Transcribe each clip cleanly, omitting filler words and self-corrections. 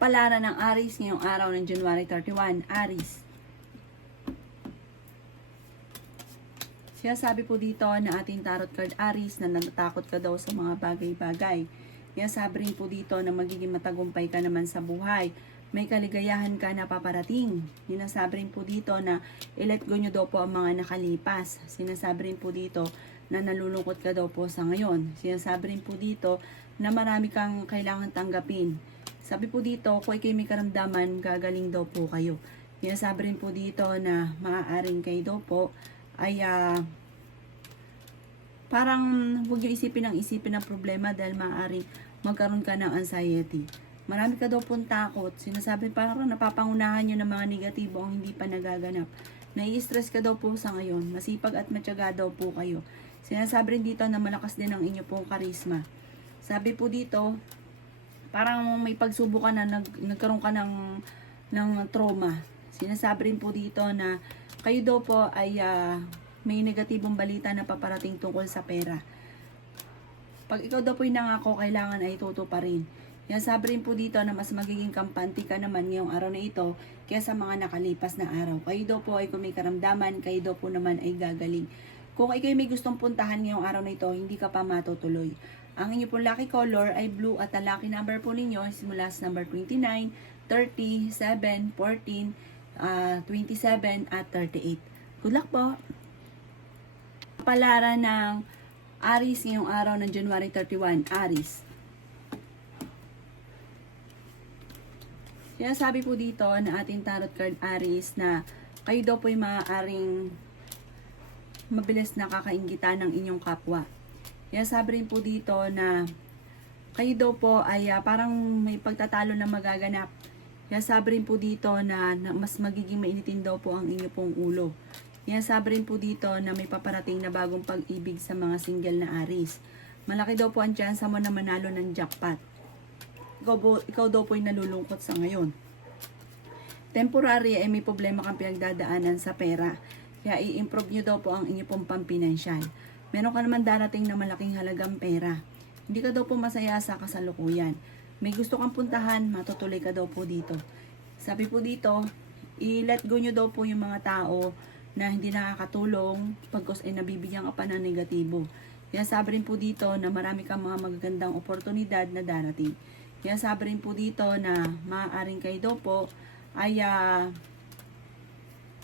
Kapalaran ng Aries ngayong araw ng January 31, Aries. Sabi po dito na ating tarot card Aries na natatakot ka daw sa mga bagay-bagay. Sabi rin po dito na magiging matagumpay ka naman sa buhay. May kaligayahan ka na paparating. Sinasabi rin po dito na i-let go nyo daw po ang mga nakalipas. Sinasabi rin po dito na nalulungkot ka daw po sa ngayon. Sinasabi rin po dito na marami kang kailangan tanggapin. Sabi po dito, kung kayo may karamdaman, gagaling daw po kayo. Sinasabi rin po dito na maaaring kayo daw po ay parang huwag yung isipin ng problema dahil maaaring magkaroon ka ng anxiety. Marami ka daw pong takot. Sinasabi parang napapangunahan nyo ng mga negatibo ang hindi pa nagaganap. Nai-stress ka daw po sa ngayon. Masipag at matyaga daw po kayo. Sinasabi rin dito na malakas din ang inyo pong karisma. Sabi po dito, parang may pagsubok ka na nagkaroon ka ng trauma. Sinasabi rin po dito na kayo daw po ay may negatibong balita na paparating tungkol sa pera. Pag ikaw daw po yung nangako, kailangan ay tutuparin. Sabi rin po dito na mas magiging kampante ka naman ngayong araw na ito kaysa mga nakalipas na araw. Kayo daw po ay kung may karamdaman, kayo daw po naman ay gagaling. Kung ikaw may gustong puntahan ngayong araw na ito, hindi ka pa matutuloy. Ang inyo pong lucky color ay blue at ang lucky number po ninyo simula sa number 29, 30, 7, 14, 27 at 38. Good luck po! Kapalaran ng Aries ngayong araw ng January 31, Aries. Sabi po dito na ating tarot card Aries na kayo daw po ay maaaring mabilis nakakainggitan ng inyong kapwa. Sabi rin po dito na kayo daw po ay parang may pagtatalo na magaganap. Sabi rin po dito na mas magiging mainitin daw po ang inyo pong ulo. Sabi rin po dito na may paparating na bagong pag-ibig sa mga single na Aries. Malaki daw po ang tsansa mo na manalo ng jackpot. Ikaw daw po ay nalulungkot sa ngayon. Temporary ay may problema kang pinagdadaanan sa pera. Kaya i-improve nyo daw po ang inyo pong pampinansyal. Meron ka naman darating na malaking halagang pera. Hindi ka daw po masaya sa kasalukuyan. May gusto kang puntahan, matutuloy ka daw po dito. Sabi po dito, i-let go nyo daw po yung mga tao na hindi nakakatulong pagkos ay nabibigyan ka pa ng negatibo. Sabi rin po dito na marami kang mga magagandang oportunidad na darating. Sabi rin po dito na maaaring kayo daw po ay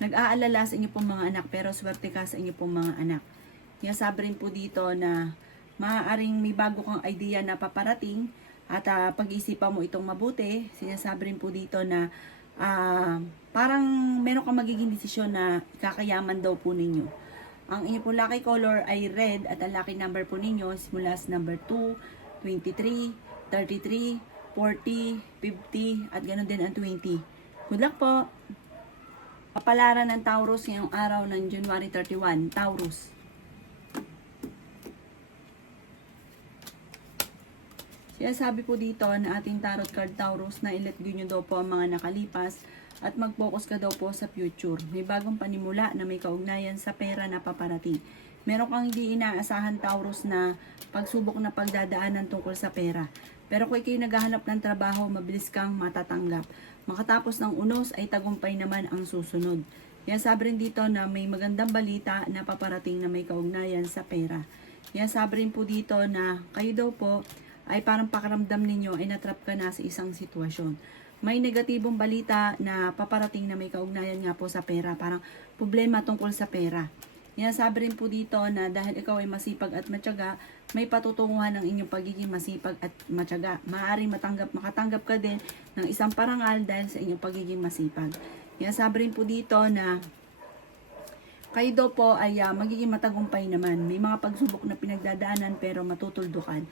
nag-aalala sa inyo pong mga anak pero swerte ka sa inyo pong mga anak. Sabi rin po dito na maaaring may bago kang idea na paparating at pag-isipan mo itong mabuti. Sinasabi rin po dito na parang meron kang magiging desisyon na kakayaman daw po ninyo. Ang inyo pong lucky color ay red at ang lucky number po ninyo simula sa number 2, 23, 33, 40, 50 at ganoon din ang 20. Good luck po! Kapalaran ng Taurus ngayong araw ng January 31, Taurus. Sabi po dito na ating tarot card Taurus na i-let go nyo daw po ang mga nakalipas at mag-focus ka daw po sa future. May bagong panimula na may kaugnayan sa pera na paparating. Meron kang hindi inaasahan Taurus na pagsubok na pagdadaanan tungkol sa pera. Pero kung kayo naghahanap ng trabaho, mabilis kang matatanggap. Makatapos ng unos ay tagumpay naman ang susunod. Sabi rin dito na may magandang balita na paparating na may kaugnayan sa pera. Sabi rin po dito na kayo daw po ay parang pakiramdam ninyo ay natrap ka na sa isang sitwasyon. May negatibong balita na paparating na may kaugnayan nga po sa pera. Parang problema tungkol sa pera. Sabi rin po dito na dahil ikaw ay masipag at matyaga, may patutunguhan ng inyong pagiging masipag at matyaga. Maaaring makatanggap ka din ng isang parangal dahil sa inyong pagiging masipag. Sabi rin po dito na kayo daw po ay magiging matagumpay naman. May mga pagsubok na pinagdadaanan pero matutuldukan.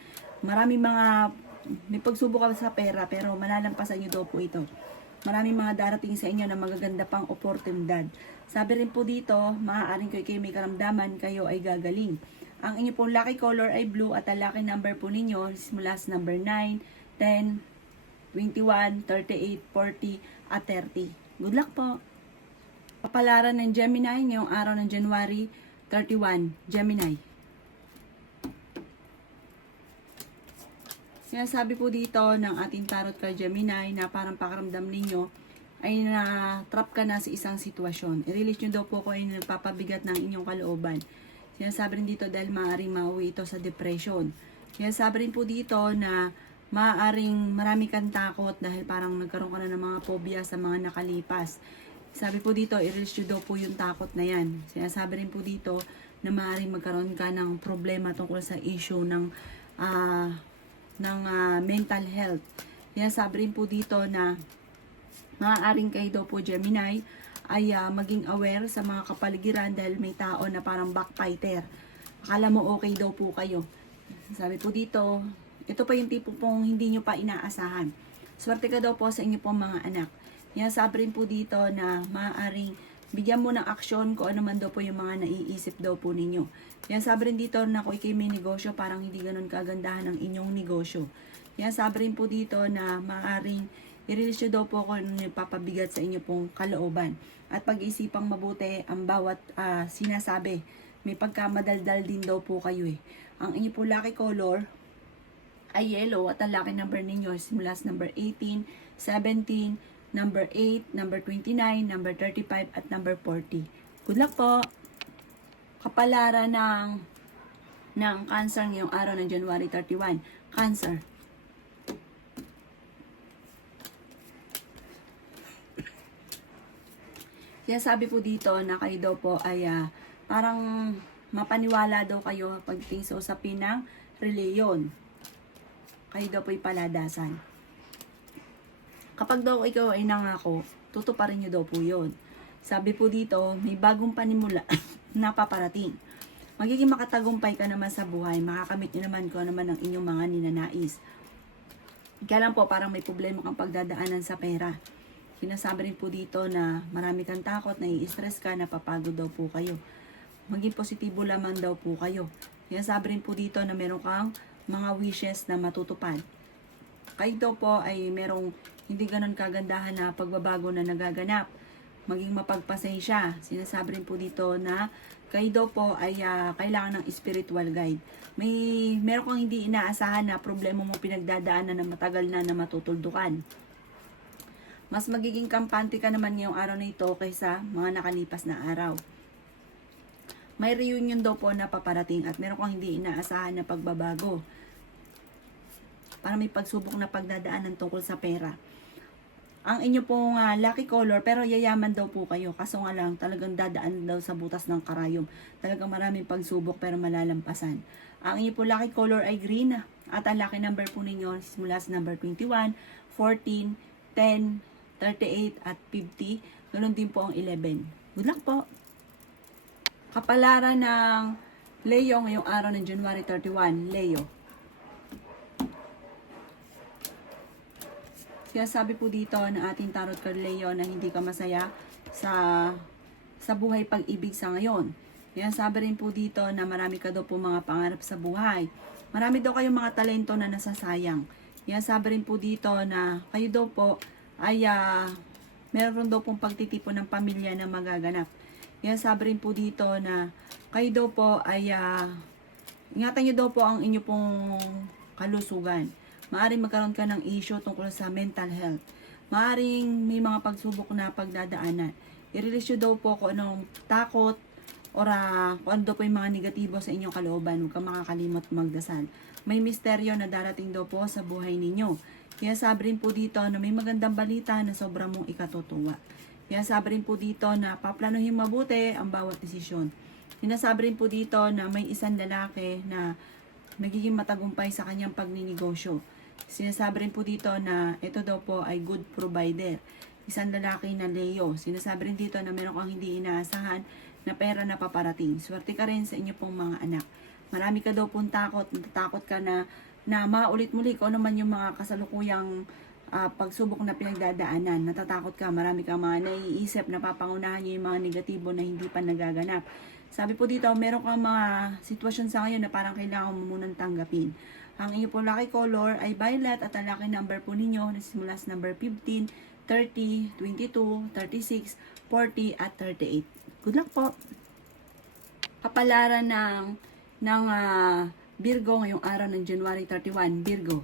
May pagsubok ka sa pera pero malalampasan nyo daw po ito. Maraming mga darating sa inyo na magaganda pang oportunidad. Sabi rin po dito, maaaring kayo may karamdaman, kayo ay gagaling. Ang inyo pong lucky color ay blue at ang lucky number po ninyo simula sa number 9, 10, 21, 38, 40 at 30. Good luck po! Kapalaran ng Gemini ngayong araw ng January 31, Gemini. Sinasabi po dito ng ating tarot card Gemini na parang pakaramdam ninyo ay na-trap ka na sa isang sitwasyon. I-release nyo daw po kung ay nagpapabigat ng inyong kalooban. Sinasabi rin dito dahil maaaring mauwi ito sa depression. Sinasabi rin po dito na maaaring marami kang takot dahil parang nagkaroon ka na ng mga phobia sa mga nakalipas. Sabi po dito, i-release nyo daw po yung takot na yan. Sinasabi rin po dito na maaaring magkaroon ka ng problema tungkol sa issue ng mental health. Sinasabi rin po dito na maaaring kayo daw po Gemini ay maging aware sa mga kapaligiran dahil may tao na parang backbiter. Akala mo okay daw po kayo. Sabi po dito, ito pa yung tipo pong hindi nyo pa inaasahan. Swerte ka daw po sa inyo pong mga anak. Sabi rin po dito na maaaring bigyan mo ng aksyon kung ano man daw po yung mga naiisip daw po ninyo. Sabi rin dito na kung ikay may negosyo, parang hindi ganun kagandahan ang inyong negosyo. Sabi rin po dito na maaaring i-release daw po kung ano yung papabigat sa inyo pong kalooban. At pag-isipang mabuti ang bawat sinasabi. May pagkamadaldal din daw po kayo eh. Ang inyo po lucky color ay yellow at ang lucky number ninyo simula sa number 18, 17, number 8, number 29, number 35, at number 40. Good luck po! Kapalaran ng Cancer ngayong araw ng January 31. Cancer. Kaya sabi po dito na kayo daw po ay parang mapaniwala daw kayo pagdating sa usapin ng reliyon. Kayo daw po ipaladasan. Kapag daw ikaw ay nangako, tutuparin nyo daw po yun. Sabi po dito, may bagong panimula na paparating. Magiging makatagumpay ka naman sa buhay, makakamit nyo naman kung naman ang inyong mga ninanais. Kaya lang po, parang may problema kang pagdadaanan sa pera. Sinasabi rin po dito na marami kang takot, nai-stress ka, napapagod daw po kayo. Maging positibo lamang daw po kayo. Sinasabi rin po dito na meron kang mga wishes na matutupad. Kayo daw po ay merong hindi ganun kagandahan na pagbabago na nagaganap. Maging mapagpasensya. Sinasabi rin po dito na kayo daw po ay kailangan ng spiritual guide. Meron kang hindi inaasahan na problema mo pinagdadaanan na matagal na matutuldukan. Mas magiging kampante ka naman ngayong araw na ito kaysa mga nakalipas na araw. May reunion daw po na paparating at meron kang hindi inaasahan na pagbabago. Para may pagsubok na pagdadaanan tungkol sa pera. Ang inyo pong lucky color, pero yayaman daw po kayo. Kaso nga lang, talagang dadaan daw sa butas ng karayom. Talagang maraming pagsubok pero malalampasan. Ang inyo pong lucky color ay green. At ang lucky number po ninyo simula sa number 21, 14, 10, 38, at 50. Ganun din po ang 11. Good luck po! Kapalaran ng Leo ngayong araw ng January 31. Leo. Kaya sabi po dito ng ating tarot card Leo na hindi ka masaya sa buhay pag-ibig sa ngayon. Kaya sabi rin po dito na marami ka daw po mga pangarap sa buhay. Marami daw kayong mga talento na nasasayang. Kaya sabi rin po dito na kayo daw po ay meron daw pong pagtitipon ng pamilya na magaganap. Kaya sabi rin po dito na kayo daw po ay ingatan nyo daw po ang inyo pong kalusugan. Maaring magkaroon ka ng issue tungkol sa mental health. Maaring may mga pagsubok na pagdadaanan. I-release nyo daw po kung anong takot or kung ano daw po yung mga negatibo sa inyong kalooban. Huwag kang makakalimot magdasal. May misteryo na darating daw po sa buhay ninyo. Kaya sabi rin po dito na may magandang balita na sobrang mong ikatutuwa. Kaya sabi rin po dito na paplanuhin mabuti ang bawat desisyon. Sinasabi rin po dito na may isang lalaki na nagiging matagumpay sa kanyang pagninegosyo. Sinasabi rin po dito na ito daw po ay good provider. Isang lalaki na Leo. Sinasabi rin dito na meron kang hindi inaasahan na pera na paparating. Swerte ka rin sa inyo pong mga anak. Marami ka daw pong takot. Natatakot ka na maulit muli kung ano man yung mga kasalukuyang pagsubok na pinagdadaanan. Natatakot ka. Marami kang mga naiisip na papangunahan nyo yung mga negatibo na hindi pa nagaganap. Sabi po dito, meron kang mga sitwasyon sa ngayon na parang kailangan mo munang tanggapin. Ang inyo po lucky color ay violet at ang lucky number po ninyo na simula sa number 15, 30, 22, 36, 40, at 38. Good luck po! Kapalaran ng Virgo ngayong araw ng January 31. Virgo.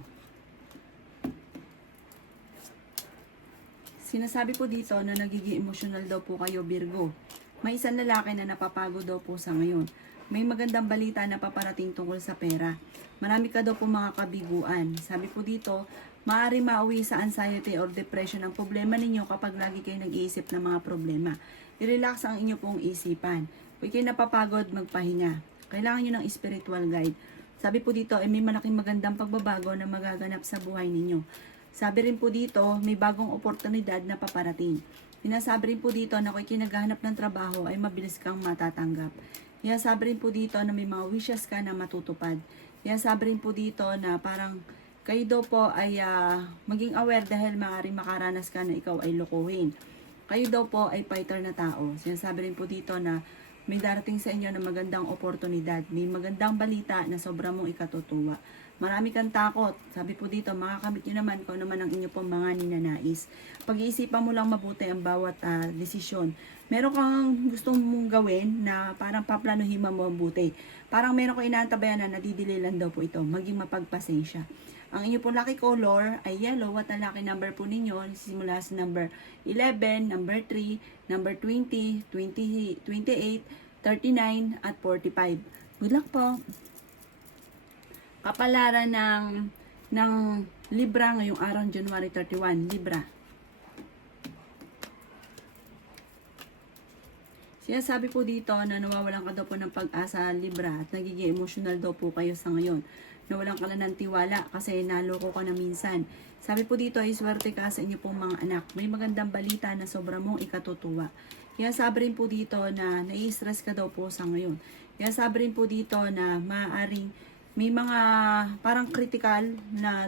Sinasabi po dito na nagiging emosyonal daw po kayo, Virgo. May isang lalaki na napapagod daw po sa ngayon. May magandang balita na paparating tungkol sa pera. Marami ka daw po mga kabiguan. Sabi po dito, maaari mauwi sa anxiety or depression ang problema ninyo kapag lagi kayo nag-iisip ng mga problema. I-relax ang inyo pong isipan. Kung kayo napapagod, magpahinga. Kailangan nyo ng spiritual guide. Sabi po dito, may malaking magandang pagbabago na magaganap sa buhay ninyo. Sabi rin po dito, may bagong oportunidad na paparating. Sinasabi rin po dito na kung kinaghahanap ng trabaho ay mabilis kang matatanggap. Sabi rin po dito na may mga wishes ka na matutupad. Sabi rin po dito na parang kayo daw po ay maging aware dahil maaaring makaranas ka na ikaw ay lokohin. Kayo daw po ay fighter na tao. Sinasabi rin po dito na may darating sa inyo na magandang oportunidad. May magandang balita na sobra mong ikatutuwa. Marami kang takot. Sabi po dito, makakamit nyo naman kung naman ang inyo pong mga ninanais. Pag-iisipan mo lang mabuti ang bawat desisyon. Meron kang gustong mong gawin na parang paplanuhin mo mabuti. Parang meron ko inaantabayan na nadidililan daw po ito. Maging mapagpasensya. Ang inyo pong lucky color ay yellow at ang lucky number po ninyo simula sa number 11, number 3, number 20, 28, 39 at 45. Good luck po! Kapalaran ng Libra ngayong araw, January 31. Libra. Sabi po dito na nawawalan ka daw po ng pag-asa, Libra, at nagiging emotional daw po kayo sa ngayon. Nawalan ka na ng tiwala kasi naloko ka na minsan. Sabi po dito ay swerte ka sa inyo pong mga anak. May magandang balita na sobra mong ikatutuwa. Sabi rin po dito na nai-stress ka daw po sa ngayon. Sabi rin po dito na maaaring may mga parang critical na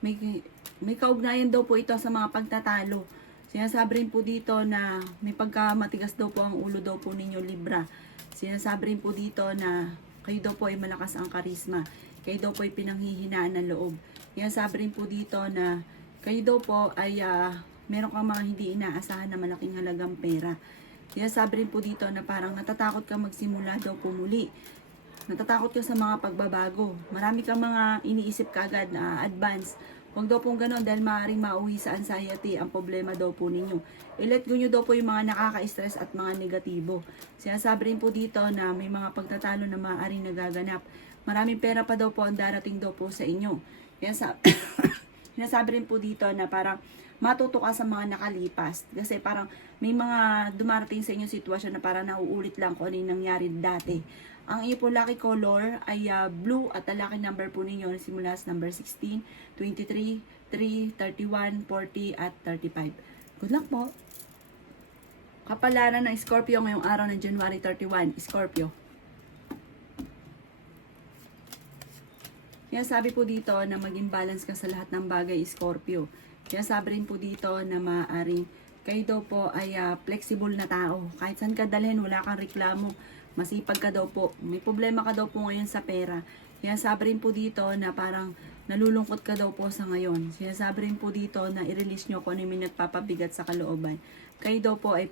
may kaugnayan daw po ito sa mga pagtatalo. Sinasabi rin po dito na may pagkamatigas daw po ang ulo daw po ninyo, Libra. Sinasabi rin po dito na kayo daw po ay malakas ang karisma. Kayo daw po ay pinanghihinaan ng loob. Sinasabi rin po dito na kayo daw po ay meron kang mga hindi inaasahan na malaking halagang pera. Sinasabi rin po dito na parang natatakot ka magsimula daw po muli. Natatakot ka sa mga pagbabago. Marami kang mga iniisip kagad na advance. Huwag daw pong ganon dahil maaaring mauwi sa anxiety ang problema daw po ninyo. I-let go nyo daw po yung mga nakaka-stress at mga negatibo. Sinasabi rin po dito na may mga pagtatalo na maaaring nagaganap. Maraming pera pa daw po ang darating daw po sa inyo. Sinasabi rin po dito na parang matuto ka sa mga nakalipas. Kasi parang may mga dumarating sa inyo sitwasyon na parang nauulit lang kung ano yung nangyari dati. Ang iyo po lucky color ay blue at ang lucky number po ninyo simula sa number 16, 23, 3, 31, 40 at 35. Good luck po! Kapalaran ng Scorpio ngayong araw ng January 31. Scorpio. Sabi po dito na maging balance ka sa lahat ng bagay, Scorpio. Sabi rin po dito na maaaring kayo daw po ay flexible na tao. Kahit saan ka dalhin, wala kang reklamo. Masipag ka daw po. May problema ka daw po ngayon sa pera. Sabi rin po dito na parang nalulungkot ka daw po sa ngayon. Sabi rin po dito na i-release nyo kung ano yung nagpapabigat sa kalooban. Kayo daw po ay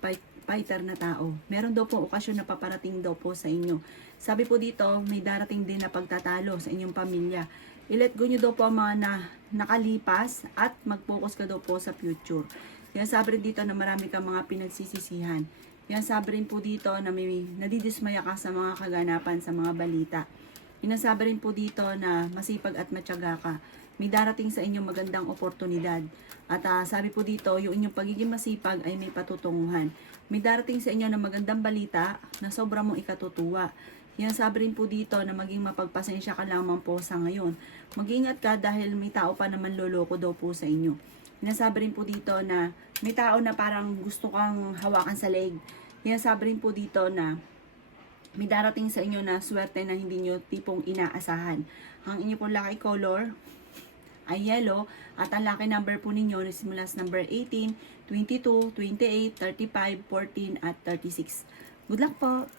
fighter na tao. Meron daw po okasyon na paparating daw po sa inyo. Sabi po dito, may darating din na pagtatalo sa inyong pamilya. I-let go nyo daw po ang mga nakalipas at mag-focus ka daw po sa future. Sabi rin dito na marami kang mga pinagsisisihan. Sabi rin po dito na may nadidismaya ka sa mga kaganapan sa mga balita. Sabi rin po dito na masipag at matyaga ka. May darating sa inyong magandang oportunidad. At sabi po dito, yung inyong pagiging masipag ay may patutunguhan. May darating sa inyo na magandang balita na sobra mong ikatutuwa. Sabi rin po dito na maging mapagpasensya ka lamang po sa ngayon. Mag-ingat ka dahil may tao pa naman loloko daw po sa inyo. Sinasabi rin po dito na may tao na parang gusto kang hawakan sa leg. Sinasabi rin po dito na may darating sa inyo na swerte na hindi nyo tipong inaasahan. Ang inyo po lucky color ay yellow at ang lucky number po ninyo simula sa number 18, 22, 28, 35, 14 at 36. Good luck po!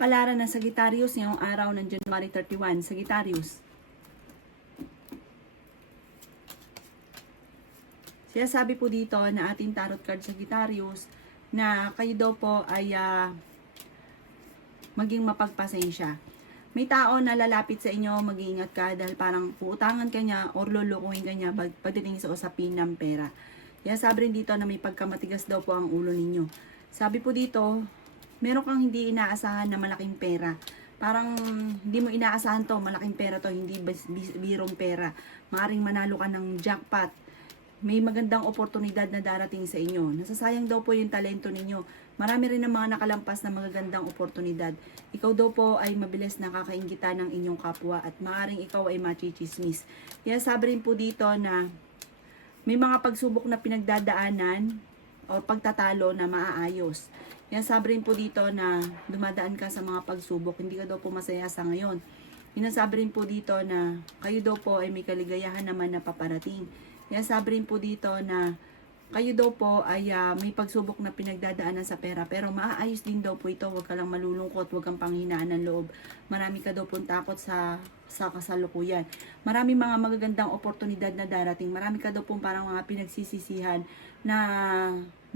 Palaran ng Sagittarius ngayong araw ng January 31. Sagittarius. Sabi po dito na ating tarot card Sagittarius na kayo daw po ay maging mapagpasensya. May tao na lalapit sa inyo, mag-iingat ka dahil parang uutangan ka niya or lulukuhin ka niya pagdating sa usapin ng pera. Kaya sabi rin dito na may pagkamatigas daw po ang ulo ninyo. Sabi po dito, meron kang hindi inaasahan na malaking pera. Parang hindi mo inaasahan to, malaking pera to, hindi birong pera. Maaring manalo ka ng jackpot. May magandang oportunidad na darating sa inyo. Nasasayang daw po yung talento ninyo. Marami rin ng mga nakalampas na magagandang oportunidad. Ikaw daw po ay mabilis nakakainggitan ng inyong kapwa at maaring ikaw ay machichismis. Kaya sabi rin po dito na may mga pagsubok na pinagdadaanan o pagtatalo na maaayos. Kaya sabi rin po dito na dumadaan ka sa mga pagsubok, hindi ka daw po masaya sa ngayon. Sinasabi rin po dito na kayo daw po ay may kaligayahan naman na paparating. Kaya sabi rin po dito na kayo daw po ay may pagsubok na pinagdadaanan sa pera, pero maaayos din daw po ito. Huwag ka lang malulungkot, huwag kang panghinaan ng loob. Marami ka daw pong takot sa kasalukuyan. Marami mga magagandang oportunidad na darating. Marami ka daw pong parang mga pinagsisisihan na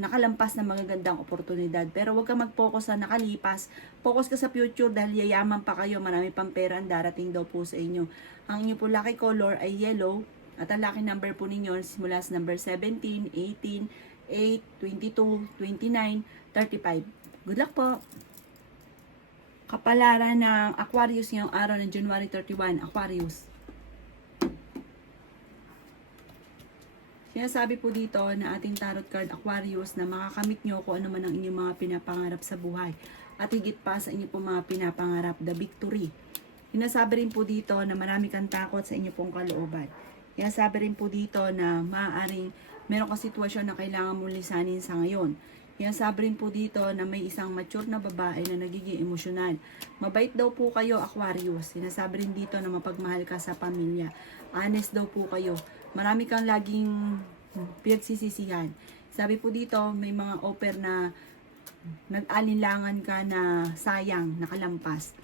nakalampas na magagandang oportunidad. Pero huwag ka mag-focus sa nakalipas. Focus ka sa future dahil yayaman pa kayo. Marami pang pera ang darating daw po sa inyo. Ang inyo po lucky color ay yellow. At ang lucky number po ninyo simula sa number 17, 18, 8, 22, 29, 35. Good luck po! Kapalaran ng Aquarius ngayong araw ng January 31, Aquarius. Sinasabi po dito na ating tarot card Aquarius na makakamit nyo kung ano man ang inyong mga pinapangarap sa buhay. At higit pa sa inyong mga pinapangarap, the victory. Sinasabi rin po dito na marami kang takot sa inyong pong kalooban. Kaya sabi rin po dito na maaaring meron ka sitwasyon na kailangan mong lisanin sa ngayon. Kaya sabi rin po dito na may isang mature na babae na nagiging emosyonal. Mabait daw po kayo, Aquarius. Sinasabi rin dito na mapagmahal ka sa pamilya. Honest daw po kayo. Marami kang laging pinagsisisihan. Sabi po dito, may mga offer na nag-alinlangan ka na sayang, nakalampas.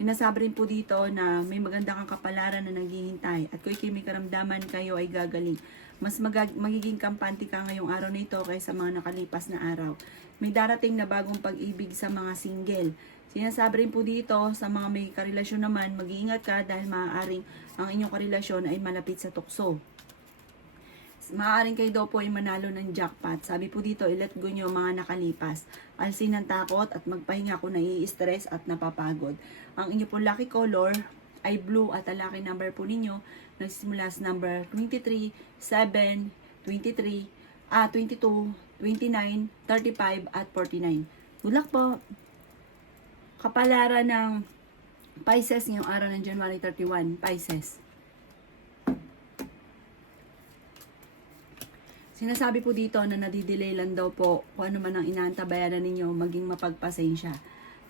Sinasabi rin po dito na may maganda kang kapalaran na naghihintay at kung may karamdaman kayo ay gagaling. Mas magiging kampante ka ngayong araw na ito kaysa mga nakalipas na araw. May darating na bagong pag-ibig sa mga single. Sinasabi rin po dito sa mga may karelasyon naman, mag-iingat ka dahil maaaring ang inyong karelasyon ay malapit sa tukso. Maaaring kayo daw po ay manalo ng jackpot. Sabi po dito, i-let go nyo mga nakalipas. Alsin ng takot at magpahinga kung nai-stress at napapagod. Ang inyo po lucky color ay blue at ang lucky number po ninyo nagsisimula sa number 23, 7, 23, 22, 29, 35 at 49. Good luck po! Kapalaran ng Pisces ngayong araw ng January 31, Pisces. Sinasabi po dito na nadidelay lang daw po kung ano man ang inaantabayanan ninyo, maging mapagpasensya.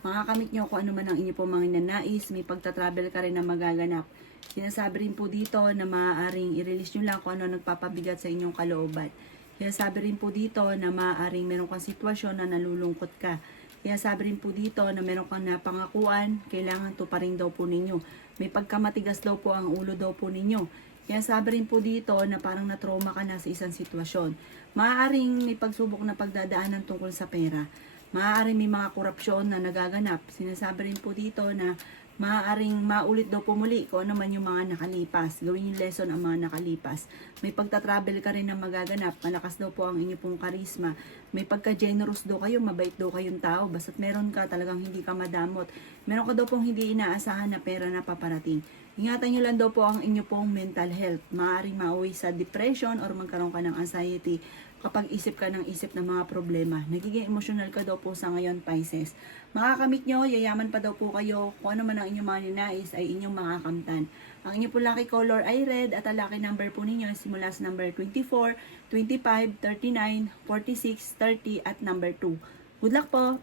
Makakamit nyo kung ano man ang inyo po mga nanais, may pagta-travel ka rin na magaganap. Sinasabi rin po dito na maaaring i-release nyo lang kung ano nagpapabigat sa inyong kalooban. Kaya sabi rin po dito na maaaring meron kang sitwasyon na nalulungkot ka. Kaya sabi rin po dito na meron kang napangakuan, kailangan tuparin daw po ninyo. May pagkamatigas daw po ang ulo daw po ninyo. Kaya sabi rin po dito na parang na-trauma ka na sa isang sitwasyon. Maaaring may pagsubok na pagdadaanan tungkol sa pera. Maaaring may mga korupsyon na nagaganap. Sinasabi rin po dito na maaaring maulit daw po muli kung ano man yung mga nakalipas. Gawin yung lesson ang mga nakalipas. May pagta-travel ka rin na magaganap. Malakas daw po ang inyo pong karisma. May pagka-generous daw kayo, mabait daw kayong tao. Basta't meron ka, talagang hindi ka madamot. Meron ka daw pong hindi inaasahan na pera na paparating. Ingatan nyo lang daw po ang inyo pong mental health. Maaaring mauwi sa depression or magkaroon ka ng anxiety kapag isip ka ng isip ng mga problema. Nagiging emotional ka daw po sa ngayon, Pisces. Makakamit nyo, yayaman pa daw po kayo. Kung ano man ang inyong mga ninais ay inyong makakamtan. Ang inyong po lucky color ay red at ang lucky number po ninyo simula sa number 24, 25, 39, 46, 30 at number 2. Good luck po!